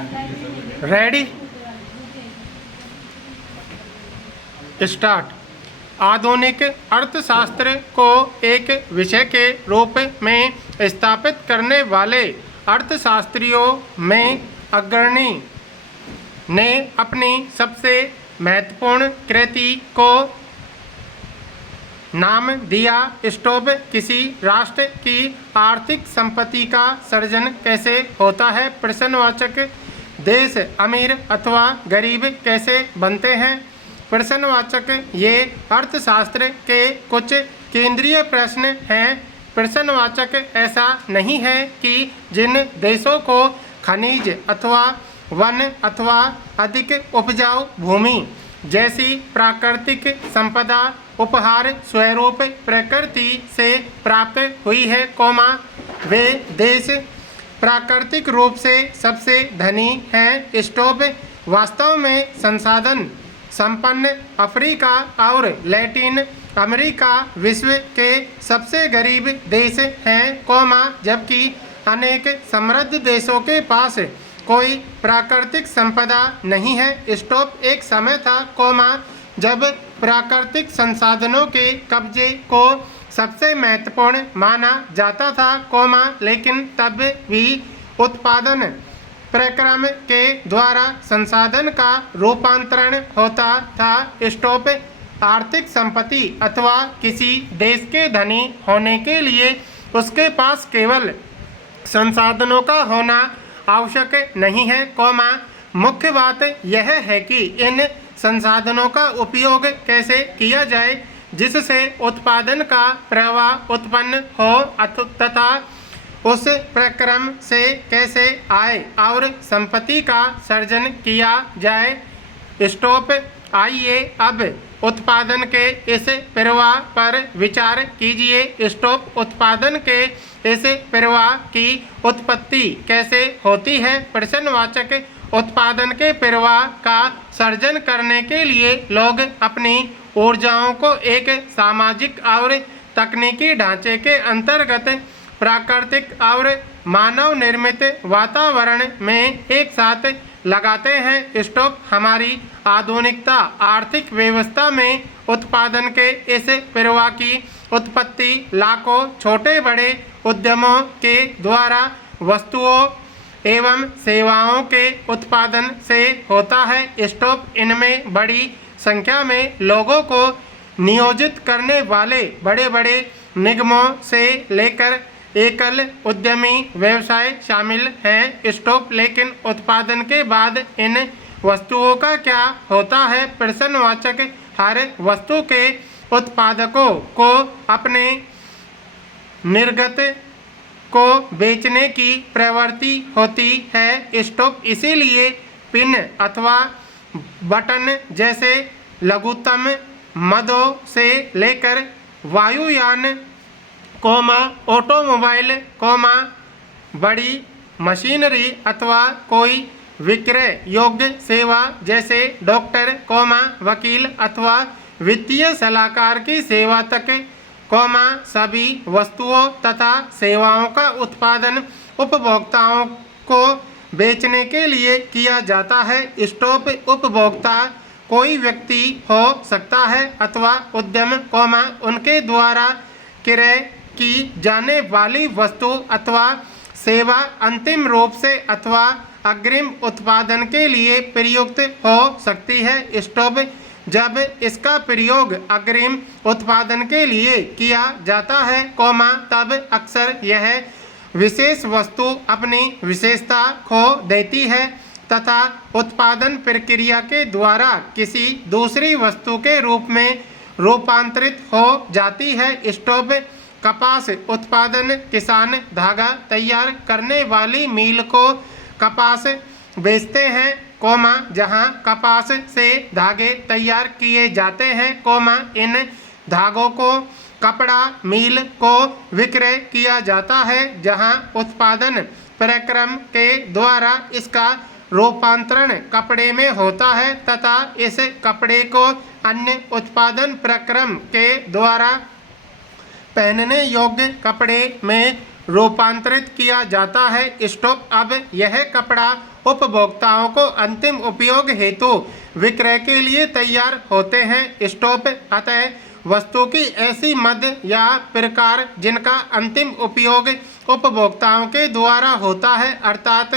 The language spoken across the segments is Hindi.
Ready start. आधुनिक अर्थशास्त्र को एक विषय के रूप में स्थापित करने वाले अर्थशास्त्रियों में अग्रणी ने अपनी सबसे महत्वपूर्ण कृति को नाम दिया स्टॉप। किसी राष्ट्र की आर्थिक संपत्ति का सृजन कैसे होता है? प्रश्नवाचक। देश अमीर अथवा गरीब कैसे बनते हैं? प्रश्नवाचक। ये अर्थशास्त्र के कुछ केंद्रीय प्रश्न हैं। प्रश्नवाचक। ऐसा नहीं है कि जिन देशों को खनिज अथवा वन अथवा अधिक उपजाऊ भूमि जैसी प्राकृतिक संपदा उपहार स्वरूप प्रकृति से प्राप्त हुई है, वे देश प्राकृतिक रूप से सबसे धनी हैं। स्टॉप। वास्तव में संसाधन संपन्न अफ्रीका और लैटिन अमेरिका विश्व के सबसे गरीब देश हैं, जबकि अनेक समृद्ध देशों के पास कोई प्राकृतिक संपदा नहीं है। स्टॉप। एक समय था, जब प्राकृतिक संसाधनों के कब्जे को सबसे महत्वपूर्ण माना जाता था, लेकिन तब भी उत्पादन प्रक्रम के द्वारा संसाधन का रूपांतरण होता था। स्टॉप। आर्थिक संपत्ति अथवा किसी देश के धनी होने के लिए उसके पास केवल संसाधनों का होना आवश्यक नहीं है, मुख्य बात यह है कि इन संसाधनों का उपयोग कैसे किया जाए जिससे उत्पादन का प्रवाह उत्पन्न हो तथा उस प्रक्रम से कैसे आय और संपत्ति का सृजन किया जाए। स्टॉप। आइए अब उत्पादन के इस प्रवाह पर विचार कीजिए। स्टॉप। उत्पादन के इस प्रवाह की उत्पत्ति कैसे होती है? प्रश्नवाचक। उत्पादन के प्रवाह का सर्जन करने के लिए लोग अपनी ऊर्जाओं को एक सामाजिक और तकनीकी ढांचे के अंतर्गत प्राकृतिक और मानव निर्मित वातावरण में एक साथ लगाते हैं। स्टॉप। हमारी आधुनिकता आर्थिक व्यवस्था में उत्पादन के इस प्रवाह की उत्पत्ति लाखों छोटे बड़े उद्यमों के द्वारा वस्तुओं एवं सेवाओं के उत्पादन से होता है। स्टॉप। इनमें बड़ी संख्या में लोगों को नियोजित करने वाले बड़े बड़े निगमों से लेकर एकल उद्यमी व्यवसाय शामिल हैं। स्टॉप। लेकिन उत्पादन के बाद इन वस्तुओं का क्या होता है? प्रश्नवाचक। हर वस्तु के उत्पादकों को अपने निर्गत को बेचने की प्रवृत्ति होती है। स्टॉप। इसीलिए पिन अथवा बटन जैसे लघुतम मदों से लेकर वायुयान, ऑटोमोबाइल, बड़ी मशीनरी अथवा कोई विक्रय योग्य सेवा जैसे डॉक्टर, वकील अथवा वित्तीय सलाहकार की सेवा तक, सभी वस्तुओं तथा सेवाओं का उत्पादन उपभोक्ताओं को बेचने के लिए किया जाता है। स्टॉप। उपभोक्ता कोई व्यक्ति हो सकता है अथवा उद्यम, उनके द्वारा क्रय की जाने वाली वस्तु अथवा सेवा अंतिम रूप से अथवा अग्रिम उत्पादन के लिए प्रयुक्त हो सकती है। स्टॉप। जब इसका प्रयोग अग्रिम उत्पादन के लिए किया जाता है, तब अक्सर यह विशेष वस्तु अपनी विशेषता खो देती है तथा उत्पादन प्रक्रिया के द्वारा किसी दूसरी वस्तु के रूप में रूपांतरित हो जाती है। स्टॉप। कपास उत्पादन किसान धागा तैयार करने वाली मिल को कपास बेचते हैं, जहां कपास से धागे तैयार किए जाते हैं, इन धागों को कपड़ा मिल को विक्रय किया जाता है जहां उत्पादन प्रक्रम के द्वारा इसका रूपांतरण कपड़े में होता है तथा इस कपड़े को अन्य उत्पादन प्रक्रम के द्वारा पहनने योग्य कपड़े में रूपांतरित किया जाता है। स्टोव अब यह कपड़ा उपभोक्ताओं को अंतिम उपयोग हेतु विक्रय के लिए तैयार होते हैं। स्टोव अतः वस्तु की ऐसी मद या प्रकार जिनका अंतिम उपयोग उपभोक्ताओं के द्वारा होता है, अर्थात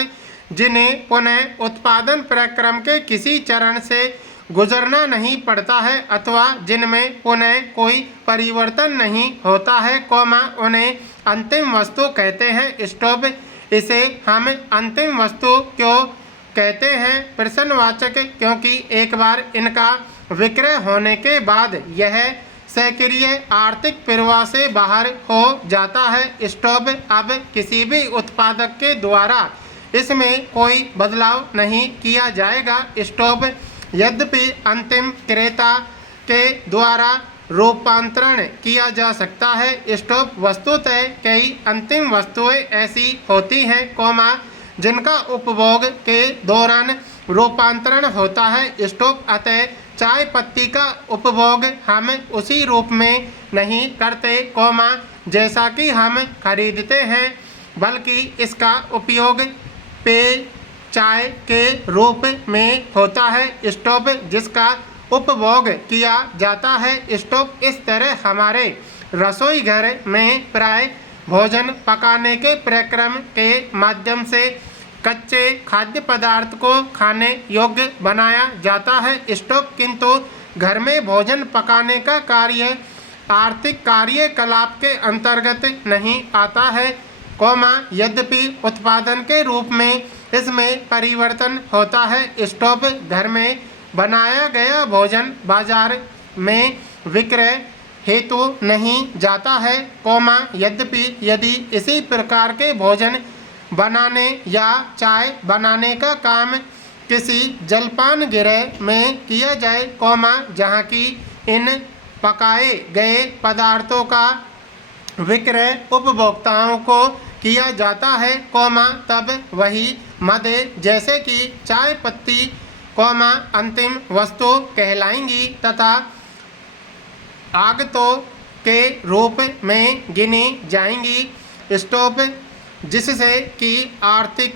जिन्हें पुनः उत्पादन प्रक्रम के किसी चरण से गुजरना नहीं पड़ता है अथवा जिनमें पुनः कोई परिवर्तन नहीं होता है, उन्हें अंतिम वस्तु कहते हैं। स्टोव इसे हम अंतिम वस्तु क्यों कहते हैं? प्रश्नवाचक, क्योंकि एक बार इनका विक्रय होने के बाद यह सक्रिय आर्थिक प्रवाह से बाहर हो जाता है। स्टोव अब किसी भी उत्पादक के द्वारा इसमें कोई बदलाव नहीं किया जाएगा। स्टोव यद्यपि अंतिम क्रेता के द्वारा रूपांतरण किया जा सकता है। स्टोव वस्तुतः कई अंतिम वस्तुएं ऐसी होती हैं, जिनका उपभोग के दौरान रूपांतरण होता है। स्टोव अतः चाय पत्ती का उपभोग हम उसी रूप में नहीं करते, जैसा कि हम खरीदते हैं, बल्कि इसका उपयोग पेय चाय के रूप में होता है। स्टोव जिसका उपभोग किया जाता है। स्टोव इस तरह हमारे रसोई घर में प्राय भोजन पकाने के प्रक्रम के माध्यम से कच्चे खाद्य पदार्थ को खाने योग्य बनाया जाता है। स्टोव किंतु घर में भोजन पकाने का कार्य आर्थिक कार्यकलाप के अंतर्गत नहीं आता है, यद्यपि उत्पादन के रूप में इसमें परिवर्तन होता है। स्टोव घर में बनाया गया भोजन बाजार में विक्रय हेतु नहीं जाता है, यद्यपि यदि इसी प्रकार के भोजन बनाने या चाय बनाने का काम किसी जलपान गृह में किया जाए, जहाँ की इन पकाए गए पदार्थों का विक्रय उपभोक्ताओं को किया जाता है, तब वही मद जैसे कि चाय पत्ती अंतिम वस्तु कहलाएंगी तथा आगतों के रूप में गिनी जाएंगी। स्टोव जिससे कि आर्थिक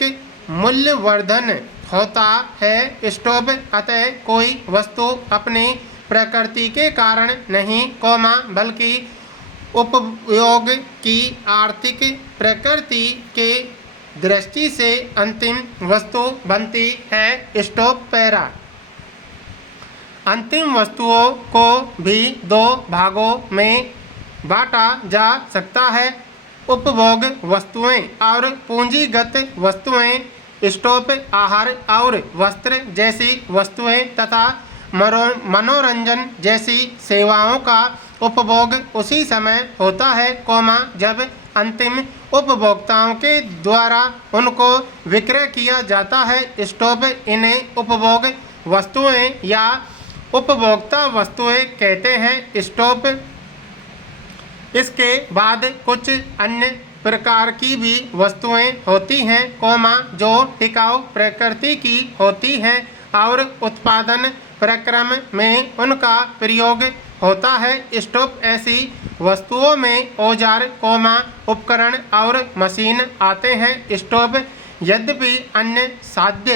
मूल्यवर्धन होता है। स्टोव अतः कोई वस्तु अपनी प्रकृति के कारण नहीं, बल्कि उपयोग की आर्थिक प्रकृति के दृष्टि से अंतिम वस्तु बनती है। स्टोव पैरा अंतिम वस्तुओं को भी दो भागों में बांटा जा सकता है, उपभोग वस्तुएं और पूंजीगत वस्तुएं। स्टोव आहार और वस्त्र जैसी वस्तुएं तथा मनोरंजन जैसी सेवाओं का उपभोग उसी समय होता है, जब अंतिम उपभोक्ताओं के द्वारा उनको विक्रय किया जाता है। स्टोव इन्हें उपभोग वस्तुएं या उपभोक्ता वस्तुएं कहते हैं। स्टोव इसके बाद कुछ अन्य प्रकार की भी वस्तुएं होती हैं, जो टिकाऊ प्रकृति की होती हैं और उत्पादन प्रक्रम में उनका प्रयोग होता है। स्टोव ऐसी वस्तुओं में औजार, उपकरण और मशीन आते हैं। स्टोव यद्यपि अन्य साध्य,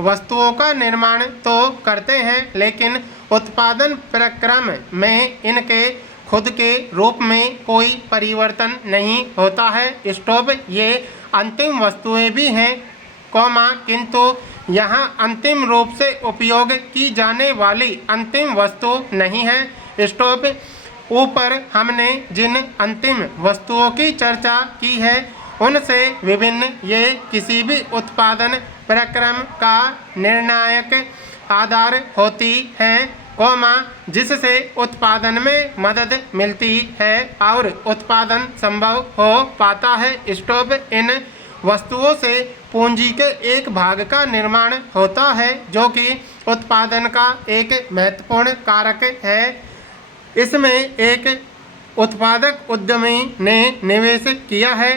वस्तुओं का निर्माण तो करते हैं, लेकिन उत्पादन प्रक्रम में इनके खुद के रूप में कोई परिवर्तन नहीं होता है। स्टोव ये अंतिम वस्तुएं भी हैं, किंतु यहाँ अंतिम रूप से उपयोग की जाने वाली अंतिम वस्तु नहीं है। स्टोव ऊपर हमने जिन अंतिम वस्तुओं की चर्चा की है, उनसे विभिन्न ये किसी भी उत्पादन प्रक्रम का निर्णायक आधार होती हैं, जिससे उत्पादन में मदद मिलती है और उत्पादन संभव हो पाता है। स्टोव इन वस्तुओं से पूंजी के एक भाग का निर्माण होता है, जो कि उत्पादन का एक महत्वपूर्ण कारक है। इसमें एक उत्पादक उद्यमी ने निवेश किया है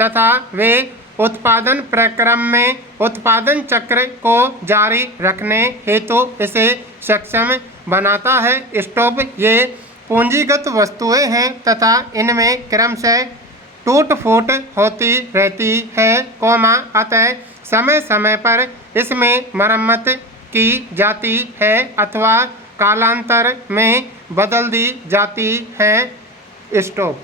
तथा वे उत्पादन प्रक्रम में उत्पादन चक्र को जारी रखने हेतु इसे सक्षम बनाता है। स्टोव ये पूंजीगत वस्तुएं हैं तथा इनमें क्रमशः टूट फूट होती रहती है, कौमा अतः समय समय पर इसमें मरम्मत की जाती है अथवा कालांतर में बदल दी जाती है। स्टॉप।